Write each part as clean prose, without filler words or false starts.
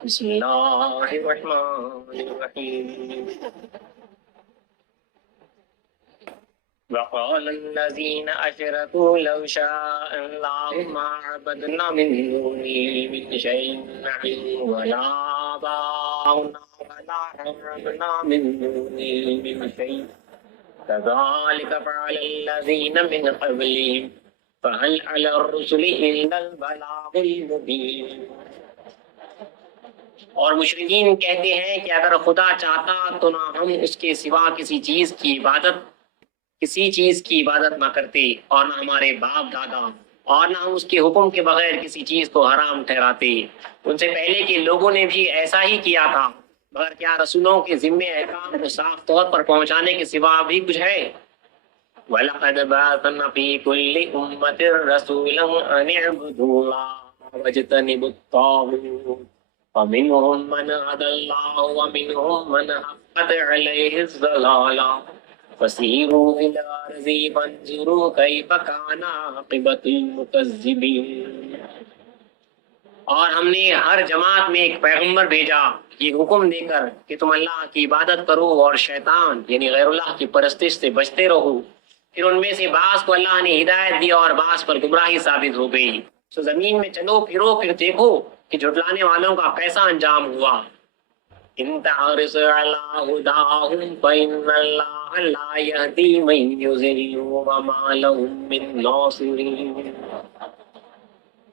بسم اللہ الرحمن الرحیم وقال الذين أشركوا لو شاء الله ما عبدنا من دونه من شيء ولا آباؤنا ولا حرمنا من دونه من شيء كذلك فعل الذين من قبلهم فهل على الرسل إلا البلاغ المبين۔ اور مشرکین کہتے ہیں کہ اگر خدا چاہتا تو نہ ہم اس کے سوا کسی چیز کی عبادت نہ کرتے اور نہ ہمارے باپ دادا، اور نہ ہم اس کے حکم کے بغیر کسی چیز کو حرام ٹھہراتے۔ ان سے پہلے کے لوگوں نے بھی ایسا ہی کیا تھا، مگر کیا رسولوں کے ذمے احکام کو صاف طور پر پہنچانے کے سوا بھی کچھ ہے؟ وَلَقَدْ بَعَثْنَا فِي كُلِّ أُمَّةٍ رَسُولًا أَنِ اعْبُدُوا اللَّهَ وَاجْتَنِبُوا الطَّاغُوتَ فَمِنْهُمْ مَنْ هَدَى اللَّهُ وَمِنْهُمْ مَنْ حَقَّتْ عَلَيْهِ الضَّلَالَةُ فَسِيرُوا فِي الْأَرْضِ فَانظُرُوا كَيْفَ كَانَ عَاقِبَةُ الْمُكَذِّبِينَ۔ اور ہم نے ہر جماعت میں ایک پیغمبر بھیجا یہ حکم دے کر کہ تم اللہ کی عبادت کرو اور شیطان یعنی غیر اللہ کی پرستش سے بچتے رہو۔ پھر ان میں سے بعض کو اللہ نے ہدایت دی اور بعض پر گمراہی ثابت ہو گئی۔ تو زمین میں چلو پھرو، پھر دیکھو کہ جھٹلانے والوں کا کیسا انجام ہوا۔ ان تحرص علی ہداہم فإن اللہ لا یہدی من یضل وما لهم من ناصرین۔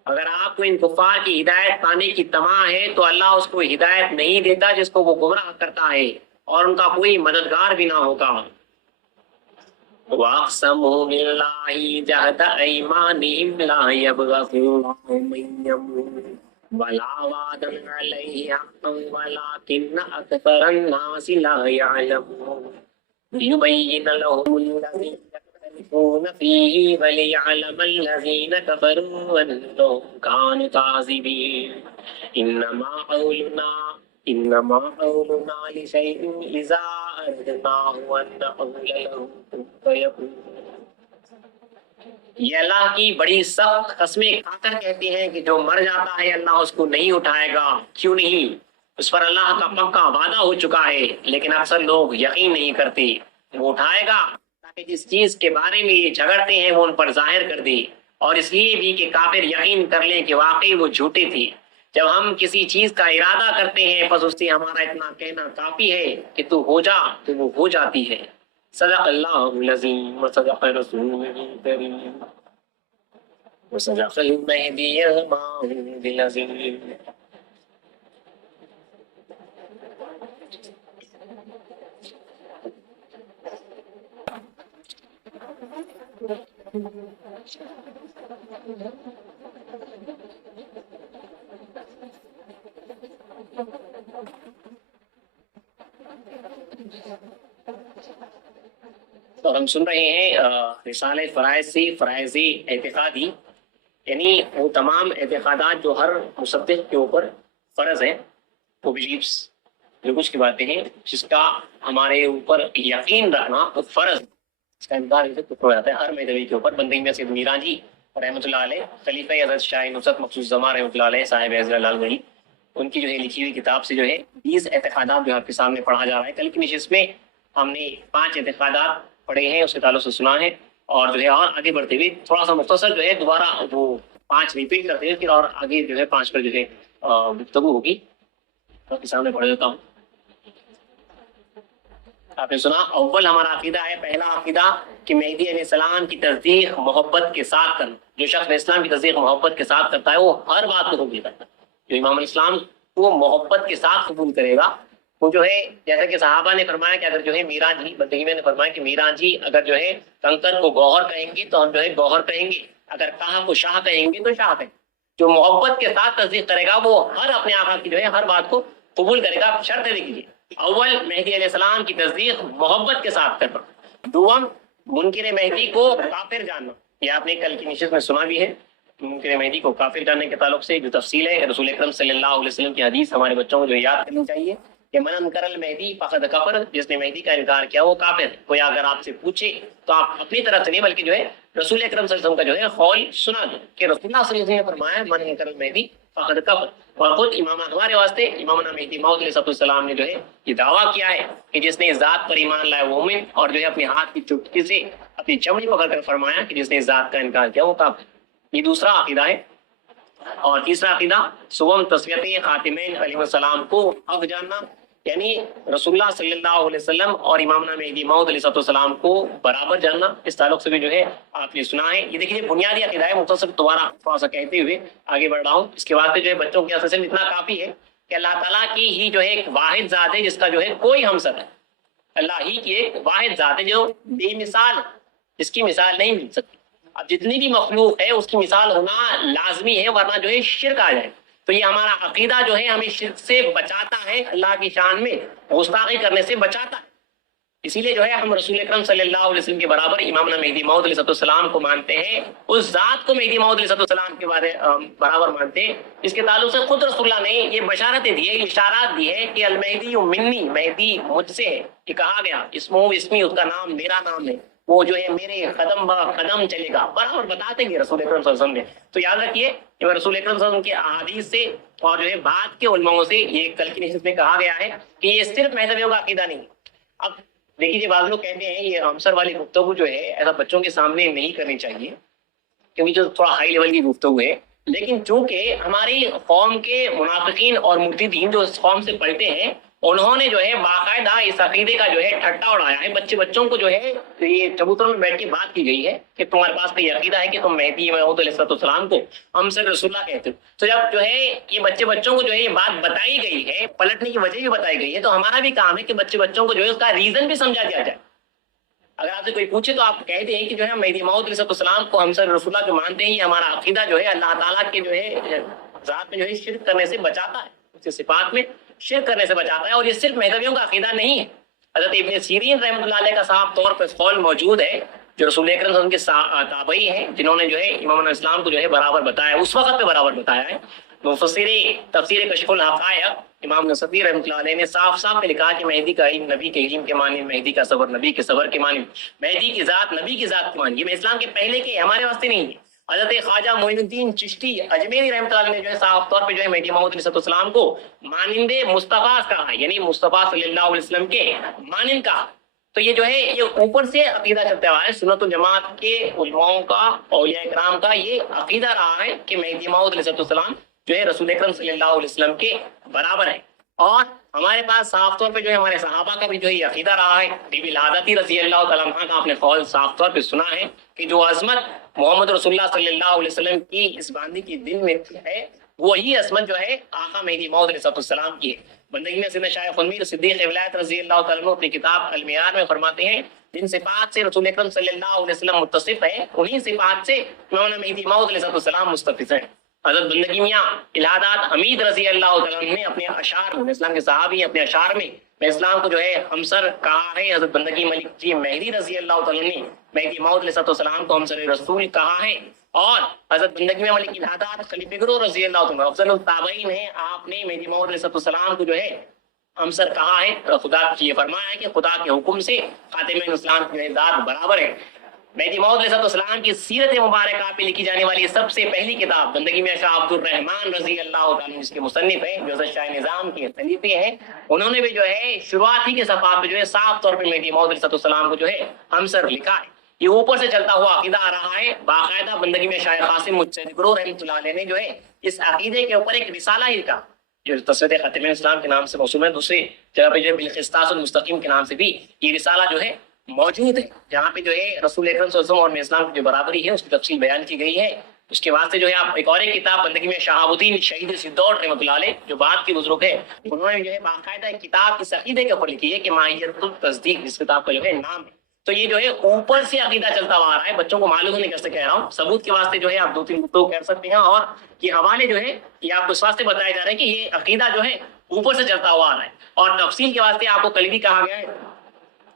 اگر آپ کو ان کفار کی ہدایت پانے کی طمع ہے تو اللہ اس کو ہدایت نہیں دیتا جس کو وہ گمراہ کرتا ہے، اور ان کا کوئی مددگار بھی نہ ہوگا۔ وَأَقْسَمُوا بِاللَّهِ جَهْدَ أَيْمَانِهِمْ لَا يَبْعَثُ اللَّهُ مَن يَمُوتُ وَلَا وَعْدًا عَلَيْهِ حَقًّا وَلَٰكِنَّ أَكْثَرَ النَّاسِ لَا يَعْلَمُونَ لِيُبَيِّنَ لَهُمُ الَّذِي يَخْتَلِفُونَ فِيهِ وَلِيَعْلَمَ الَّذِينَ كَفَرُوا أَنَّهُمْ كَانُوا كَاذِبِينَ۔ إنما قولنا لشيء إذا أردناه أن نقول له كن فيكون۔ یہ اللہ کی بڑی سخت قسمیں کھا کر کہتے ہیں کہ جو مر جاتا ہے اللہ اس کو نہیں اٹھائے گا۔ کیوں نہیں؟ اس پر اللہ کا پکا وعدہ ہو چکا ہے، لیکن اکثر لوگ یقین نہیں کرتے۔ وہ اٹھائے گا تاکہ جس چیز کے بارے میں یہ جھگڑتے ہیں وہ ان پر ظاہر کر دے، اور اس لیے بھی کہ کافر یقین کر لیں کہ واقعی وہ جھوٹے تھے۔ جب ہم کسی چیز کا ارادہ کرتے ہیں بس اس سے ہمارا اتنا کہنا کافی ہے کہ تو ہو جا، تو وہ ہو جاتی ہے۔ صدق اللہ العظیم وصدق رسولہ الکریم وصدق المہدی الموعود العظیم۔ تو ہم سن رہے ہیں رسالہ فرائض اعتقادی، یعنی وہ تمام اعتقادات جو ہر مصدق کے اوپر فرض ہیں، وہ بلیفس جو کچھ کی باتیں ہیں جس کا ہمارے اوپر یقین رکھنا تو فرض، اس کا انکار ہو جاتا ہے۔ ہر مذہبی کے اوپر بندگی میں سید میران جی رحمۃ اللہ علیہ، خلیفہ حضرت شاہ نصرت مخصوص زمان رحمۃ اللہ علیہ، صاحب حضرت لال گنج، ان کی جو ہے لکھی ہوئی کتاب سے جو ہے 20 اعتقادات جو آپ کے سامنے پڑھا جا رہا ہے۔ کل کی نشست میں ہم نے 5 اعتقادات پڑھے ہیں، اس کے تعلق سے سنا ہے، اور جو ہے اور آگے بڑھتے ہوئے تھوڑا سا مختصر جو ہے دوبارہ وہ 5 ریپیٹ کرتے ہیں، پھر اور آگے جو ہے 5 پر جو ہے گفتگو ہوگی۔ آپ کے سامنے پڑھ دیتا ہوں۔ آپ نے سنا، اول ہمارا عقیدہ ہے، پہلا عقیدہ کہ مہدی علیہ السلام کی تصدیق محبت کے ساتھ کرنا۔ جو شخص اسلام کی تصدیق محبت کے ساتھ کرتا ہے وہ ہر بات کو قبول کرتا ہے۔ جو امام علیہ السلام کو محبت کے ساتھ قبول کرے گا وہ جو ہے، جیسا کہ صحابہ نے فرمایا کہ اگر جو ہے میران جی بندگی میں نے فرمایا کہ میران جی اگر جو ہے کنکر کو گوہر کہیں گے تو ہم جو ہے گوہر کہیں گے، اگر کہا کو شاہ کہیں گے تو شاہ کہیں گے۔ جو محبت کے ساتھ تصدیق کرے گا وہ ہر اپنے آقا کی جو ہے ہر بات کو قبول کرے گا۔ شرط دیکھیے، اول مہدی علیہ السلام کی تصدیق محبت کے ساتھ کرنا، دوم منکر مہدی کو کافر جاننا۔ یہ آپ نے کل کی نشست میں سنا بھی ہے، منکر مہدی کو کافر جاننے کے تعلق سے جو تفصیل ہے، رسول اکرم صلی اللہ علیہ وسلم کی حدیث ہمارے بچوں کو جو یاد کرنی چاہیے کہ من انکر المہدی فقد کفر، جس نے مہدی کا انکار کیا وہ کافر ہے۔ کوئی اگر آپ سے پوچھے تو آپ اپنی طرف سے نہیں بلکہ جو ہے رسول اکرم صلی اللہ علیہ وسلم کا جو ہے قول سنا دو کہ رسول اللہ صلی اللہ علیہ وسلم نے فرمایا من انکر المہدی فقد کفر. اور خود امام ہمارے واسطے امام مہدی موعود علیہ السلام نے جو ہے یہ دعویٰ کیا ہے کہ جس نے ذات پر ایمان لائے وہ مومن, اور جو ہے اپنے ہاتھ کی چٹکی سے اپنی چمڑی پکڑ کر فرمایا کہ جس نے ذات کا انکار کیا وہ کافر. یہ دوسرا عقیدہ ہے. اور تیسرا عقیدہ سوم تسویت خاتمین علیہ السلام کو حق جاننا, یعنی رسول اللہ صلی اللہ علیہ وسلم اور امامنا مہدی موعود علیہ السلام کو برابر جاننا. اس تعلق سے بھی جو ہے آپ نے سنا ہے. یہ دیکھیے بنیادی عقیدہ ہے. مختصر دوبارہ تھوڑا سا کہتے ہوئے آگے بڑھ رہا ہوں. اس کے بعد جو ہے بچوں کے اثر سے اتنا کافی ہے کہ اللہ تعالیٰ کی ہی جو ہے ایک واحد ذات ہے جس کا جو ہے کوئی ہمسر ہے. اللہ ہی کی ایک واحد ذات ہے جو بے مثال, جس کی مثال نہیں مل سکتی. اب جتنی بھی مخلوق ہے اس کی مثال ہونا لازمی ہے, ورنہ جو ہے شرک آ جائے. تو یہ ہمارا عقیدہ جو ہے ہمیں شرک سے بچاتا ہے, اللہ کی شان میں گستاخی کرنے سے بچاتا ہے. اسی لیے جو ہے ہم رسول اکرم صلی اللہ علیہ وسلم کے برابر امامنا مہدی موعود علیہ السلام کو مانتے ہیں, اس ذات کو مہدی موعود علیہ السلام کے برابر مانتے ہیں. اس کے تعلق سے خود رسول اللہ نے یہ بشارتیں دی ہے, اشارات دی ہے کہ المہدی منی, مہدی مجھ سے ہے. یہ کہا گیا اسمو اسمی, اس کا نام میرا نام ہے, وہ جو ہے میرے قدم با قدم چلے گا, برابر بتاتے ہیں رسول اکرم صلی اللہ علیہ وسلم نے. تو یاد رکھیے کہ رسول اکرم صلی اللہ علیہ وسلم کے احادیث سے اور جو ہے بعد کے علماءوں سے یہ کل کی نشست میں کہا گیا ہے کہ یہ صرف مہدویوں کا عقیدہ نہیں. اب دیکھیے بعض لوگ کہتے ہیں یہ ہمسر والی گفتگو جو ہے ایسا بچوں کے سامنے نہیں کرنی چاہیے کیونکہ جو تھوڑا ہائی لیول کی گفتگو ہے. لیکن چونکہ ہماری قوم کے منافقین اور مرتدین جو اس قوم سے پلٹے ہیں انہوں نے جو ہے باقاعدہ اس عقیدے کا جو ہے ٹھٹا اڑایا ہے. بچوں کو جو ہے یہ چبوتروں میں بیٹھ کے بات کی گئی ہے کہ تمہارے پاس تو یہ عقیدہ ہے کہ تم مہدی موعود علیہ السلام کو ہم سے رسول اللہ کہتے ہو. تو جب جو ہے یہ بچوں کو جو ہے یہ بات بتائی گئی ہے, پلٹنے کی وجہ بھی بتائی گئی ہے, تو ہمارا بھی کام ہے کہ بچوں کو جو ہے اس کا ریزن بھی سمجھا دیا جائے. اگر آپ سے کوئی پوچھے تو آپ کہتے ہیں کہ جو ہے مہدی موعود علیہ السلام کو ہم سر رسول اللہ جو مانتے ہیں, یہ ہمارا عقیدہ جو ہے اللہ تعالیٰ کے جو ہے ذات میں جو ہے شرک کرنے سے بچاتا ہے, اس کے صفات میں شرک کرنے سے بچاتا ہے. اور یہ صرف مہدویوں کا عقیدہ نہیں ہے. حضرت ابن سیرین رحمۃ اللہ علیہ کا صاف طور پر قول موجود ہے, جو رسول اکرم صلی اللہ علیہ وسلم کے تابعی ہیں, جنہوں نے جو ہے امام اسلام کو جو ہے برابر بتایا, اس وقت پہ برابر بتایا ہے. مفسر تفسیر کشف الحقائق امام نصفی رحمۃ اللہ علیہ نے صاف میں لکھا کہ مہدی کا علم نبی کے علم کے معنی, مہدی کا صبر نبی کے صبر کے معنی, مہدی کی ذات نبی کی ذات کے معنی. یہ اسلام کے پہلے کے ہمارے واسطے نہیں ہے. حضرت خواجہ معین الدین چشتی اجمیری رحمۃ اللہ علیہ نے جو ہے صاف طور پہ جو ہے مہدی موعود علیہ السلام کو مانند مصطفیٰ کہا ہے, یعنی مصطفیٰ صلی اللہ علیہ وسلم کے مانند کہا. تو یہ جو ہے یہ اوپر سے عقیدہ چلتا ہوا ہے. سنت الجماعت کے علماؤں کا, اولیاء کرام کا یہ عقیدہ رہا ہے کہ مہدی موعود علیہ السلام جو ہے رسول اکرم صلی اللہ علیہ وسلم کے برابر ہے. اور ہمارے پاس صاف طور پہ جو ہے ہمارے صحابہ کا بھی جو ہے یہ عقیدہ رہا ہے. بی بی العادتی رضی اللہ تعالیٰ عنہ کا آپ نے قول صاف طور پہ سنا ہے کہ جو عظمت محمد رسول اللہ صلی اللہ علیہ وسلم کی اس باندی کی دل میں ہے, وہی عظمت جو ہے آقا مہدی موعود علیہ السلام کی ہے. بندگی میں سیدنا شیخ الامیر صدیق ولایت رضی اللہ تعالیٰ عنہ اپنی کتاب المعیار میں فرماتے ہیں جن صفات سے رسول اکرم صلی اللہ علیہ وسلم متصف ہے, انہی صفات سے مولانا مہدی موعود علیہ السلام مستفز ہے. حضرت بندگی میاں الہادات حمید رضی اللہ تعالیٰ عنہ نے اپنے اشعار میں, اسلام کے صحابی اپنے اشعار میں اسلام کو جو ہے ہمسر کہا ہے. حضرت بندگی ملک جی مہدی رضی اللہ تعالیٰ نے مہدی موعود علیہ السلام کو ہمسر رسول کہا ہے. اور حضرت بندگی میں ملک الہادات خلیفہ گرو رضی اللہ تعالیٰ افضل التابعین ہیں, آپ نے مہدی موعود علیہ السلام کو جو ہے ہمسر کہا ہے. خدا یہ فرمایا ہے کہ خدا کے حکم سے خاتم اسلام کی ذات برابر ہے. مہدی موعود علیہ السلام کی سیرت مبارکہ پہ لکھی جانے والی سب سے پہلی کتاب بندگی میں شاہ عبد الرحمن رضی اللہ تعالیٰ جس کے مصنف ہیں, جو حضرت شاہ نظام کے خلیفے ہیں, انہوں نے بھی جو ہے شروعاتی کے صفحات پہ جو ہے صاف طور پہ مہدی موعود علیہ السلام کو جو ہے ہمسر لکھا ہے. یہ اوپر سے چلتا ہوا عقیدہ آ رہا ہے. باقاعدہ بندگی میں شاہ قاسم مجتہد گرو رحمۃ اللہ علیہ نے جو ہے اس عقیدے کے اوپر ایک رسالہ ہی لکھا جو تصویر خاتم اسلام کے نام سے موسوم ہے. دوسری جگہ پہ جو ہے بالقسطاس المستقیم کے نام سے بھی یہ رسالہ جو ہے موجود ہے, جہاں پہ جو ہے رسول اکرم صلی اللہ علیہ وسلم اور اسلام کی جو برابری ہے اس کی تفصیل بیان کی گئی ہے. اس کے واسطے جو ہے آپ ایک اور ایک کتاب بندگی میں شہاب الدین شہید سدوڑ رحمۃ اللہ علیہ جو بعد کے بزرگ ہے, انہوں نے جو ہے باقاعدہ ایک کتاب اس عقیدے کے اوپر لکھی ہے کہ ماہیت التصدیق اس کتاب کا جو ہے نام ہے. تو یہ جو ہے اوپر سے عقیدہ چلتا ہوا آ رہا ہے. بچوں کو معلوم نہیں کیسے کہہ رہا ہوں, ثبوت کے واسطے جو ہے آپ 2-3 گفتگو کر سکتے ہیں. اور یہ حوالے جو ہے یہ آپ کو اس واسطے بتایا جا رہا ہے کہ یہ عقیدہ جو ہے اوپر سے چلتا ہوا آ رہا ہے. اور تفصیل کے واسطے آپ کو کل بھی کہا گیا ہے,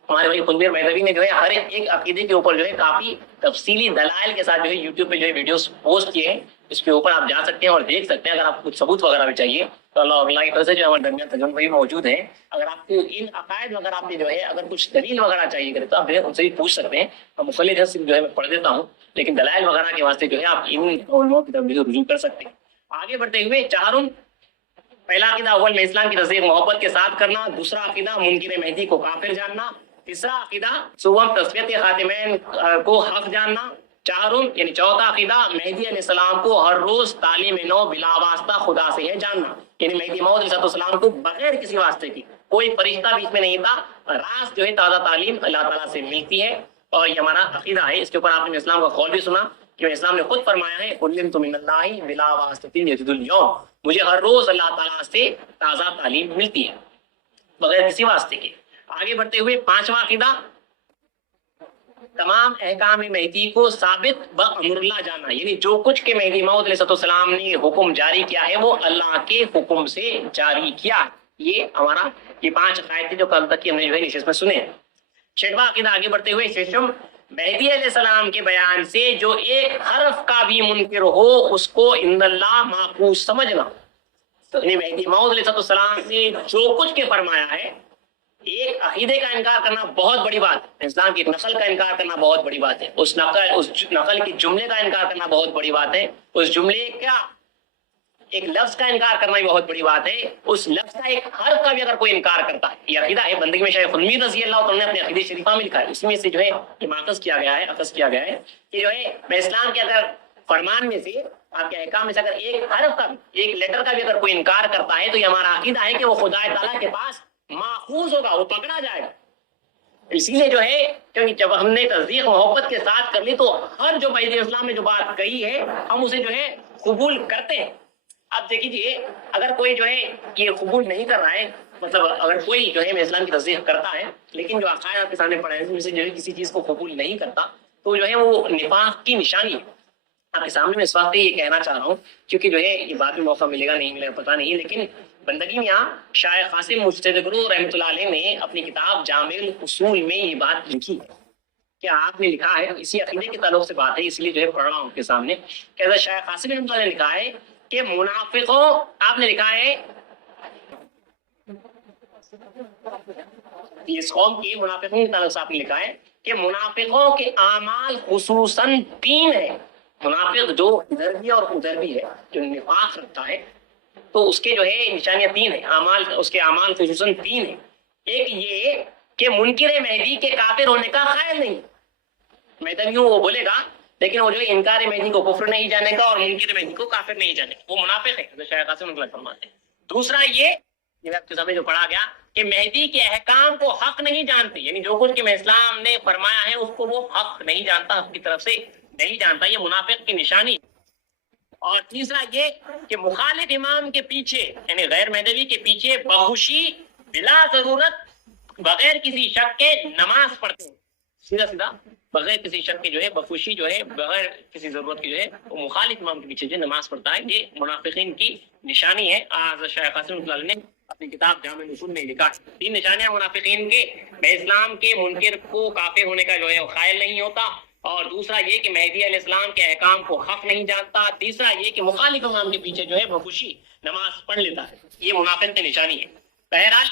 ہمارے بھائی خنبیر مہدوی نے جو ہے ہر ایک عقیدے کے اوپر جو ہے کافی تفصیلی دلائل کے ساتھ جو ہے یوٹیوب پہ جو ہے ویڈیوز پوسٹ کیے ہیں. اس کے اوپر آپ جا سکتے ہیں اور دیکھ سکتے ہیں. اگر آپ کو کچھ ثبوت وغیرہ بھی چاہیے تو اللہ کی طرف سے جو ہمارے درمیان تجربہ بھی موجود ہے. اگر آپ کو ان عقائد وغیرہ آپ نے جو ہے اگر کچھ دلیل وغیرہ چاہیے کرے تو آپ جو ہے ان سے بھی پوچھ سکتے ہیں. مخلص جو ہے میں پڑھ دیتا ہوں, لیکن دلائل وغیرہ کے واسطے جو ہے آپ ان علماء کی طرف رجوع کر سکتے ہیں. آگے بڑھتے ہوئے چہارم، پہلا عقیدہ اول میں اسلام کی تصدیق محبت کے ساتھ کرنا، دوسرا عقیدہ منکر مہدی کو کافر جاننا، تیسرا عقیدہ سوم تسمیت خاتمین کو حق جاننا، چہارم یعنی چوتھا عقیدہ مہدی علیہ السلام کو ہر روز تعلیم نو بلا واسطہ خدا سے ہے جاننا، یعنی مہدی موعود علیہ السلام کو بغیر کسی واسطے کی، کوئی فرشتہ بیچ میں نہیں تھا، راست جو ہے تازہ تعلیم اللہ تعالیٰ سے ملتی ہے، اور یہ ہمارا عقیدہ ہے۔ اس کے اوپر آپ نے اسلام کا قول بھی سنا کہ اسلام نے خود فرمایا ہے علمت من اللہ بلا واسطۃ یجد اليوم، مجھے ہر روز اللہ تعالیٰ سے تازہ تعلیم ملتی ہے بغیر کسی واسطے کے۔ آگے بڑھتے ہوئے پانچواں عقیدہ، تمام احکام مہدی کو ثابت بامر اللہ جانا، یعنی جو کچھ کہ مہدی موعود علیہ السلام نے حکم جاری کیا ہے وہ اللہ کے حکم سے جاری کیا۔ یہ ہمارا یہ پانچ عقائد تھے جو کل تک کی ہم نے جو ہے نشست میں سنے۔ چھٹواں عقیدہ آگے بڑھتے ہوئے ششم، مہدی علیہ السلام کے بیان سے جو ایک حرف کا بھی منکر ہو اس کو عند اللہ معقول سمجھنا، یعنی مہدی موعود علیہ السلام نے جو کچھ کے فرمایا ہے، ایک عقیدے کا انکار کرنا بہت بڑی بات ہے، اسلام کی ایک نقل کا انکار کرنا بہت بڑی بات ہے، اس نقل کے جملے کا انکار کرنا بہت بڑی بات ہے، اس جملے کا ایک لفظ کا انکار کرنا بھی بہت بڑی بات ہے، اس لفظ کا ایک حرف کا بھی اگر کوئی انکار کرتا ہے، یہ عقیدہ ہے بندگی میں شیخ خنمی رضی اللہ عنہ نے اپنے عقیدہ شریفہ میں لکھا ہے، اس میں سے جو ہے اخذ کیا گیا ہے کہ جو ہے میں اسلام کے اگر فرمان میں سے آپ کے احکام میں سے اگر ایک حرف کا بھی ایک لیٹر کا بھی اگر کوئی انکار کرتا ہے تو یہ ہمارا عقیدہ ہے کہ وہ خدا تعالیٰ کے پاس ماخوذ ہوگا، وہ پکڑا جائے گا۔ اسی لیے جو ہے کیونکہ جب ہم نے تصدیق محبت کے ساتھ کر لی تو ہر جو مہدی اسلام نے جو بات کہی ہے ہم اسے جو ہے قبول کرتے ہیں۔ اب دیکھیے اگر کوئی جو ہے یہ قبول نہیں کر رہا ہے، مطلب اگر کوئی جو ہے اسلام کی تصدیق کرتا ہے لیکن جو عقائد آپ کے سامنے پڑے ہیں ان میں سے جو ہے کسی چیز کو قبول نہیں کرتا تو جو ہے وہ نفاق کی نشانی ہے۔ آپ کے سامنے میں اس وقت یہ کہنا چاہ رہا ہوں کیونکہ جو ہے یہ بعد میں موقع ملے گا نہیں ملے گا پتہ نہیں، لیکن بندگی میں یہاں شاہ قاسم مجتہدگرو رحمۃ اللہ علیہ نے اپنی کتاب جامع الاصول میں یہ بات لکھی ہے کہ آپ نے لکھا ہے، اسی عقیدے کے تعلق سے بات ہے اس لیے جو ہے پڑھ رہا ہوں آپ کے سامنے کہ حضرت شاہ قاسم رحمۃ اللہ نے لکھا ہے کہ منافقوں، آپ نے لکھا ہے اس قوم کی منافقوں کے تعلق سے آپ نے لکھا ہے کہ منافقوں کے اعمال خصوصاً تین ہے، منافق جو ادھر بھی اور ادھر بھی ہے جو نفاق رکھتا ہے تو اس کے جو ہے نشانیاں تین ہیں، اعمال اس کے اعمال خصوصاً تین ہیں۔ ایک یہ کہ منکر مہدی کے کافر ہونے کا خیال نہیں، مہدی وہ بولے گا لیکن وہ جو ہے انکار مہدی کو کفر نہیں جانے کا اور منکر مہدی کو کافر نہیں جانے کا، وہ منافق ہے، جو شیخ قاسم اللہ فرماتے ہیں۔ دوسرا یہ آپ کے سامنے جو پڑھا گیا کہ مہدی کے احکام کو حق نہیں جانتے، یعنی جو کچھ کہ اسلام نے فرمایا ہے اس کو وہ حق نہیں جانتا، اس کی طرف سے نہیں جانتا، یہ منافق کی نشانی۔ اور تیسرا یہ کہ مخالف امام کے پیچھے یعنی غیر مہدوی کے پیچھے بخوشی بلا ضرورت بغیر کسی شک کے نماز پڑھتے ہیں، سیدھا بغیر کسی شک کے جو ہے بخوشی جو ہے بغیر کسی ضرورت کی جو ہے وہ مخالف امام کے پیچھے جو نماز پڑھتا ہے، یہ منافقین کی نشانی ہے۔ شیخ قاسم اللہ نے اپنی کتاب جامع الاصول میں لکھا تین نشانیاں منافقین کے، میں اسلام کے منکر کو کافر ہونے کا جو ہے قائل نہیں ہوتا، اور دوسرا یہ کہ مہدی علیہ السلام کے احکام کو حق نہیں جانتا، تیسرا یہ کہ مخالف امام کے پیچھے جو ہے بخوشی نماز پڑھ لیتا ہے، یہ منافق کی نشانی ہے۔ بہرحال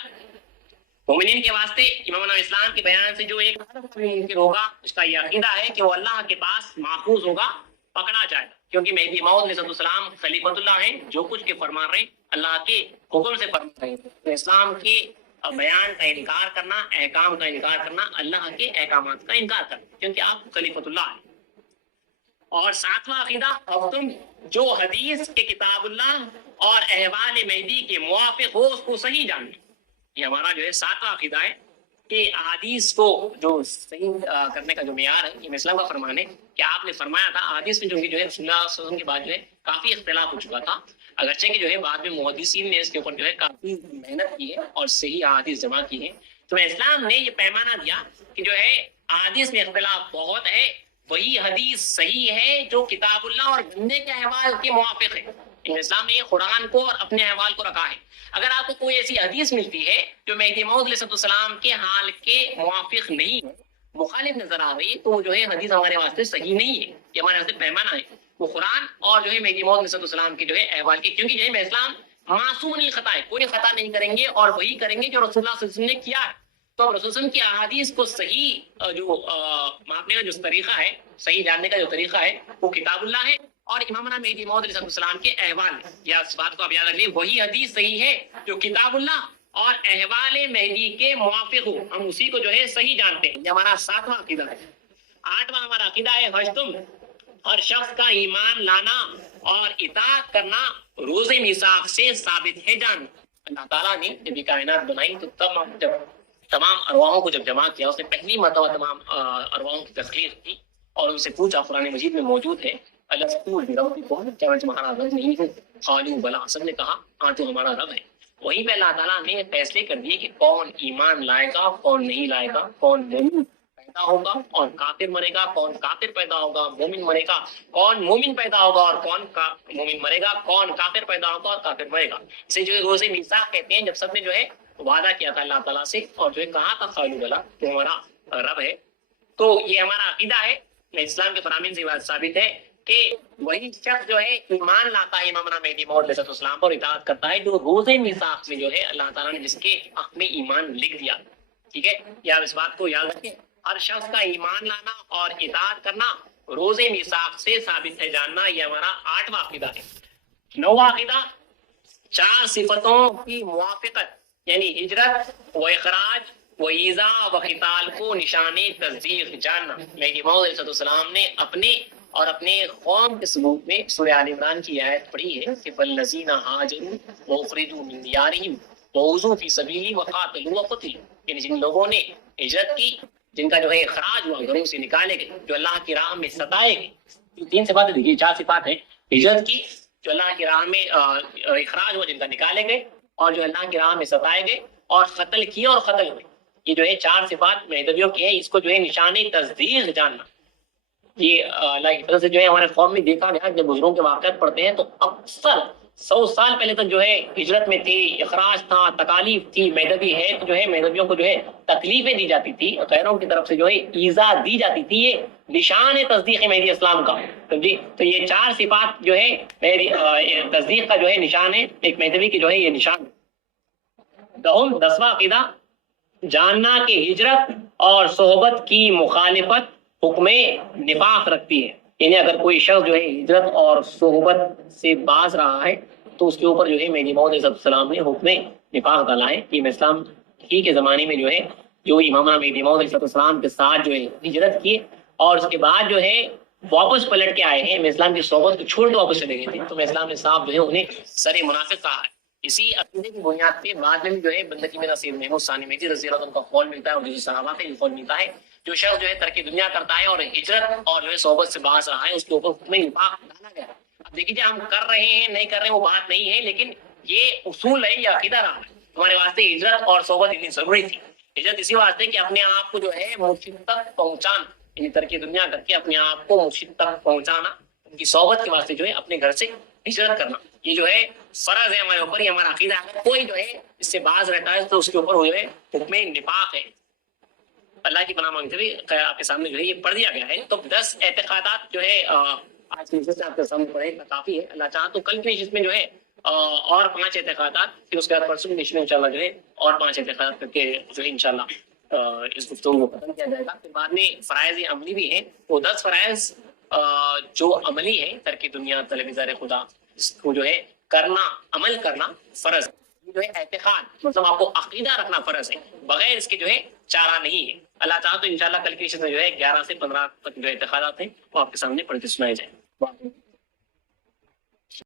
مومنین کے واسطے امام اسلام کے بیان سے جو ایک منکر ہوگا اس کا یہ عقیدہ ہے کہ وہ اللہ کے پاس ماخوذ ہوگا، پکڑا جائے گا، کیونکہ مہدی موعود علیہ السلام خلیفۃ اللہ ہیں، جو کچھ کے فرما رہے اللہ کے حکم سے فرما رہے ہیں۔ اسلام کے بیان کا انکار کرنا، احکام کا انکار کرنا، اللہ کے احکامات کا انکار کرنا، کیونکہ آپ خلیفۃ اللہ ہیں۔ اور ساتواں عقیدہ، اب تم جو حدیث کے کتاب اللہ اور احوال مہدی کے موافق ہو اس کو صحیح جاننا، یہ ہمارا جو ہے ساتواں عقیدہ ہے کہ احادیث کو جو صحیح کرنے کا جو معیار ہے یہ اسلام کا فرمان ہے کہ آپ نے فرمایا تھا احادیث میں جو ہے رسول اللہ صلی اللہ علیہ وسلم کے بعد جو ہے کافی اختلاف ہو چکا تھا، اگرچہ کہ جو ہے بعد میں محدثین نے اس کے اوپر جو ہے کافی محنت کی ہے اور صحیح احادیث جمع کی ہے، تو اسلام نے یہ پیمانہ دیا کہ جو ہے احادیث میں اختلاف بہت ہے، وہی حدیث صحیح ہے جو کتاب اللہ اور بندے کے احوال کے موافق ہے۔ اسلام نے قرآن کو اور اپنے احوال کو رکھا ہے۔ اگر آپ کو کوئی ایسی حدیث ملتی ہے جو مہدی موعود علیہ السلام کے حال کے موافق نہیں ہے، مخالف نظر آ رہی ہے، تو جو ہے حدیث ہمارے واسطے صحیح نہیں ہے، یہ ہمارے واسطے پیمانہ ہے، وہ قرآن اور جو ہے مہدی موعود علیہ السلام کے جو ہے احوال کے، کیونکہ جو ہے اسلام معصوم نہیں خطا ہے، کوئی خطا نہیں کریں گے اور وہی کریں گے جو رسول اللہ صلی اللہ علیہ وسلم نے کیا ہے۔ تو اب رسول وسلم کی احادیث کو صحیح جو ماپنے کا جو طریقہ ہے، صحیح جاننے کا جو طریقہ ہے وہ کتاب اللہ ہے اور امامنا مہدی موعود علیہ السلام کے احوال، یا اس بات کو آپ یاد رکھ لیں، وہی حدیث صحیح ہے جو کتاب اللہ اور احوال مہدی کے موافق ہو، ہم اسی کو جو ہے صحیح جانتے ہیں۔ یہ ہمارا 7واں عقیدہ ہے۔ 8واں ہمارا عقیدہ ہے حجتم، ہر شخص کا ایمان لانا اور اطاعت کرنا روز میثاق سے ثابت ہے جان۔ اللہ تعالیٰ نے جب یہ کائنات بنائی تو جب تمام ارواحوں کو جب جمع کیا، اس نے پہلی مرتبہ تمام ارواحوں کی تخلیق کی اور ان سے پوچھا، قرآن مجید میں موجود ہے، کیا میں تمہارا رب نہیں ہوں؟ قالوا بلا، سب نے کہا ہاں تو ہمارا رب ہے۔ وہیں پہ اللہ تعالیٰ نے فیصلے کر دیے کہ کون ایمان لائے گا، کون نہیں لائے گا، کون مومن پیدا ہوگا اور کافر مرے گا، کون کافر پیدا ہوگا مومن مرے گا، کون مومن پیدا ہوگا اور کون مومن مرے گا، کون کافر پیدا ہوگا اور کافر مرے گا۔ اسے جو ہے روز میثاق کہتے ہیں، جب سب نے جو ہے وعدہ کیا تھا اللہ تعالیٰ سے اور جو ہے کہا تھا قالوا بلا تو ہمارا رب ہے۔ تو یہ ہمارا عقیدہ ہے، اسلام کے فرامین سے بات ثابت ہے کہ وہی شخص جو ہے ایمان لاتا ہے امامنا مہدی موعود علیہ السلام پر، اطاعت کرتا ہے، جو روز میثاق میں جو ہے اللہ تعالیٰ نے جس کے حق میں ایمان لکھ دیا۔ ٹھیک ہے، یہ آپ اس بات کو یاد رکھیں، ہر شخص کا ایمان لانا اور اطاعت کرنا روز میثاق سے ثابت ہے جاننا، یہ ہمارا 8واں عقیدہ ہے۔ 9واں عقیدہ 4 صفتوں کی موافقت، یعنی ہجرت و اخراج و ایذا و قتال کو نشان تصدیق جاننا۔ مہدی موعود علیہ السلام نے اپنے اور اپنے قوم کے ثبوت میں سورہ آل عمران کی آیت پڑھی ہے کہ فالذین ہاجروا واخرجوا من دیارہم وأوذوا فی سبیلی وقاتلوا وقتلوا، یعنی جن لوگوں نے ہجرت کی، جن کا جو ہے اخراج ہوا، گھروں سے نکالے گئے، جو اللہ کی راہ میں ستائے گئے۔ 3 صفات دیکھیے، 4 صفات ہیں، ہجرت کی، جو اللہ کی راہ میں اخراج ہوا، جن کا نکالے گئے، اور جو اللہ کی راہ میں ستائے گئے، اور قتل کیا اور قتل ہوئے۔ یہ جو ہے 4 صفات مہدویوں کی ہیں، اس کو جو ہے نشان تصدیق جاننا۔ یہ اللہ کی طرف سے جو ہے ہمارے قوم میں دیکھا گیا، جب بزرگوں کے واقعات پڑھتے ہیں تو اکثر 100 سال پہلے تک جو ہے ہجرت میں تھی، اخراج تھا، تکالیف تھی، مہدوی ہے تو جو ہے مہدویوں کو جو ہے تکلیفیں دی جاتی تھی، غیروں کی طرف سے جو ہے ایذا دی جاتی تھی۔ یہ نشان ہے تصدیق مہدی اسلام کا۔ جی، تو یہ 4 صفات جو ہے تصدیق کا جو ہے نشان ہے، ایک مہدوی کی جو ہے یہ نشان ہے۔ 10واں عقیدہ جاننا کہ ہجرت اور صحبت کی مخالفت حکم نفاق رکھتی ہے، یعنی اگر کوئی شخص جو ہے ہجرت اور صحبت سے باز رہا ہے تو اس کے اوپر جو ہے مہدی موعود علیہ السلام نے حکم نفاق ڈالا ہے۔ یہ اسلام ہی کے زمانے میں جو ہے جو امامنا مہدی موعود علیہ السلام کے ساتھ جو ہے ہجرت کی اور اس کے بعد جو ہے واپس پلٹ کے آئے ہیں، اسلام کی صحبت کو چھوڑ کے واپس چلے گئے تھے، تو اسلام نے صاحب جو ہے انہیں سر منافق کہا ہے۔ اسی عقیدے کی بنیاد پہ بعد میں جو ہے بندگی میں سید محمود ثانی مہدی رضی اللہ عنہ کا قول ملتا ہے اور دوسری صحابہ کا بھی قول ملتا ہے، جو شخص جو ہے ترک دنیا کرتا ہے اور ہجرت اور جو ہے صحبت سے باز رہا ہے، اس کے اوپر حکم نفاق ڈالا گیا۔ اب دیکھیے، ہم کر رہے ہیں نہیں کر رہے ہیں وہ بات نہیں ہے، لیکن یہ اصول ہے، یہ عقیدہ رہا ہے ہمارے واسطے۔ ہجرت اور صحبت اتنی ضروری تھی۔ ہجرت اسی واسطے کہ اپنے آپ کو جو ہے مرشد تک پہنچانا، یعنی ترک دنیا کر کے اپنے آپ کو مرشد تک پہنچانا، ان کی صحبت کے واسطے جو ہے اپنے گھر سے ہجرت کرنا، یہ جو ہے فرض ہے ہمارے اوپر، یہ ہمارا عقیدہ ہے۔ کوئی جو ہے اس سے باز رہتا ہے تو اس کے اوپر جو ہے حکم نفاق ہے۔ اللہ کی پناہ مانگتے ہوئے آپ کے سامنے جو ہے یہ پڑھ دیا گیا ہے۔ تو 10 اعتقادات جو ہے آج کی نشست میں آپ کے سامنے پڑھے کافی ہے، اللہ چاہا تو کل کی نشست میں جو ہے اور 5 اعتقادات، پھر اس کے بعد پرسوں کی نشست میں انشاءاللہ جو ہے اور 5 اعتقادات کر کے جو ہے انشاءاللہ اس گفتگو کو ختم کیا جائے گا۔ پھر بعد میں فرائض عملی بھی ہیں، وہ 10 فرائض جو عملی ہے، ترک دنیا، طلب زار خدا، اس کو جو ہے کرنا، عمل کرنا فرض ہے۔ جو ہے اعتقاد، مطلب آپ کو عقیدہ رکھنا فرض ہے، بغیر اس کے جو ہے چارہ نہیں ہے۔ اللہ چاہا تو انشاءاللہ کل کی نشست میں جو ہے 11 سے 15 تک جو اعتقادات ہیں وہ آپ کے سامنے پڑھ کے سنائے جائیں۔